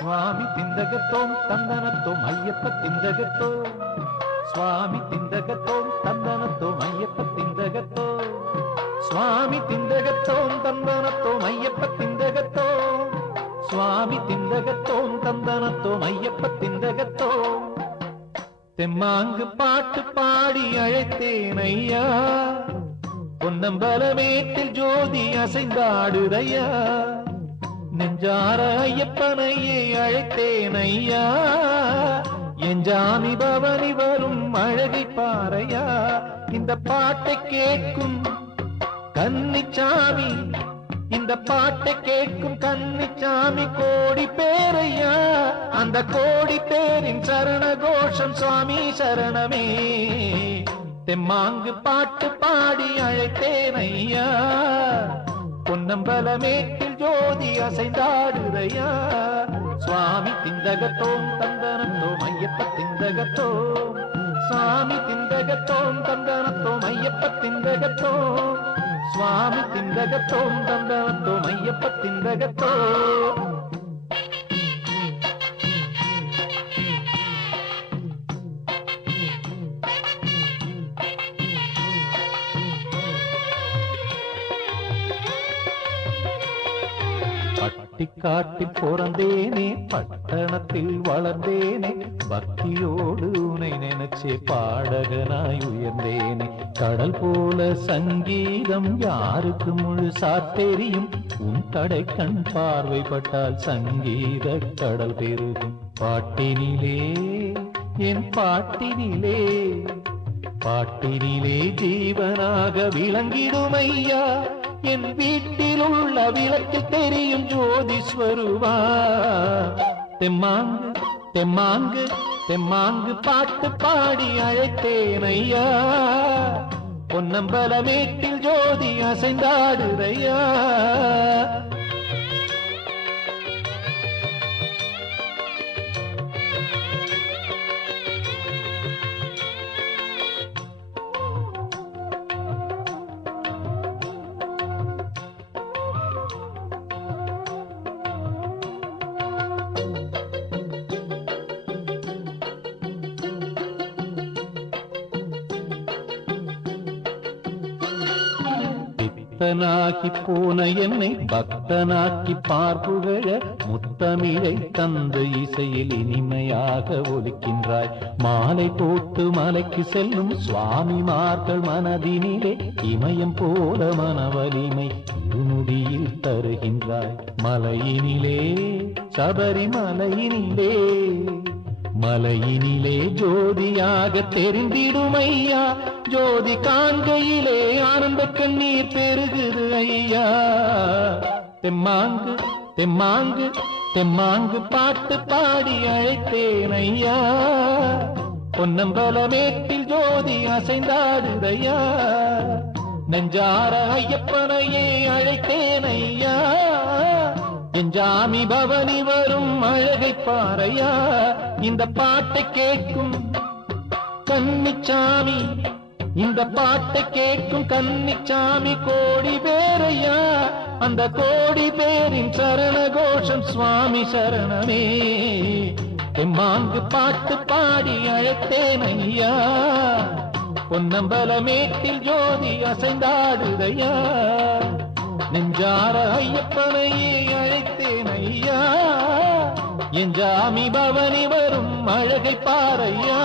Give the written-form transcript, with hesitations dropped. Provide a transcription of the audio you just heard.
சுவாமி திந்தகத்தோம் தந்தனத்தோம் ஐயப்ப திந்தகத்தோம் சுவாமி திந்தகத்தோம் தந்தனத்தோம் ஐயப்ப திந்தகத்தோம் சுவாமி திந்தகத்தோம் தந்தனத்தோம் ஐயப்ப திந்தகத்தோம் சுவாமி திந்தகத்தோம் தந்தனத்தோம் ஐயப்ப திந்தகத்தோம் தெம்மாங்கு பாட்டு பாடி அழைத்தேன் ஐயா பொன்னம்பலமேட்டில் ஜோதி அசைந்தாடுதையா நெஞ்சார ஐயப்பனையே அழைத்தேன் ஐயா என் ஜாமி பவனி வரும் அழகை பாறையா இந்த பாட்டை கேட்கும் கன்னிச்சாமி இந்த பாட்டை கேட்கும் கன்னிச்சாமி கோடி பேரையா அந்த கோடி பேரின் சரண கோஷம் சுவாமி சரணமே தெம்மாங்கு பாட்டு பாடி அழைத்தேன் ஐயா பொன்னம்பலமேட்டில் ஜோதி அசைந்தாடுதையா சுவாமி திந்தகத்தோம் தந்தனத்தோம் ஐயப்ப திந்தகத்தோம் சுவாமி திந்தகத்தோம் தந்தனத்தோம் ஐயப்ப திந்தகத்தோம் சுவாமி திந்தகத்தோம் தந்தனத்தோம் ஐயப்ப திந்தகத்தோம் காட்டி பிறந்தேனே பட்டணத்தில் வளர்ந்தேனே பக்தியோடு உனை நினைச்சே பாடகனாய் உயர்ந்தேனே கடல் போல சங்கீதம் யாருக்கு முழுசா தெரியும் உன் கடை கண் பார்வைப்பட்டால் சங்கீத கடல் பெருகும் பாட்டினிலே என் பாட்டினிலே பாட்டினிலே ஜீவனாக விளங்கிடுமையா என் வீட்டில் உள்ள விளக்கில் தெரியும் ஜோதிஸ்வருவா தெம்மாங்கு தெம்மாங்கு தெம்மாங்கு பாட்டு பாடி அழைத்தேன் ஐயா பொன்னம்பலமேட்டில் ஜோதி அசைந்தாடுதையா பக்தனாக்கி போன என்னை பக்தனாக்கி பார்ப்புகழ முத்தமிழை தந்த இசையில் இனிமையாக ஒலிக்கின்றாய் மாலை போட்டு மலைக்கு செல்லும் சுவாமிமார்கள் மனதினிலே இமயம் போல மனவலிமை இருமுடியில் தருகின்றாய் மலையினிலே சபரிமலையினிலே மலையினிலே ஜோதியாக தெரிந்திடுமையா ஜோதி காண்கையிலே ஆனந்த கண்ணீர் பெருகுது ஐயா தெம்மாங்கு தெம்மாங்கு தெம்மாங்கு பாட்டு பாடி அழைத்தேன் ஐயா பொன்னம்பலமேட்டில் ஜோதி அசைந்தாடுதையா நெஞ்சார ஐயப்பனையே அழைத்தேன் ஐயா என் ஜாமி பவனி வரும் அழகை பாறையா இந்த பாட்டை கேட்கும் கன்னிச்சாமி இந்த பாட்டை கேட்கும் கன்னிச்சாமி கோடி பேரையா அந்த கோடி பேரின் சரண கோஷம் சுவாமி சரணமே தெம்மாங்கு பாட்டு பாடி அழைத்தேன் ஐயா பொன்னம்பலமேட்டில் ஜோதி அசைந்தாடுதையா நெஞ்சார ஐயப்பனையே அழைத்தேன் ஐயா என் ஜாமி பவனி வரும் அழகை பாறையா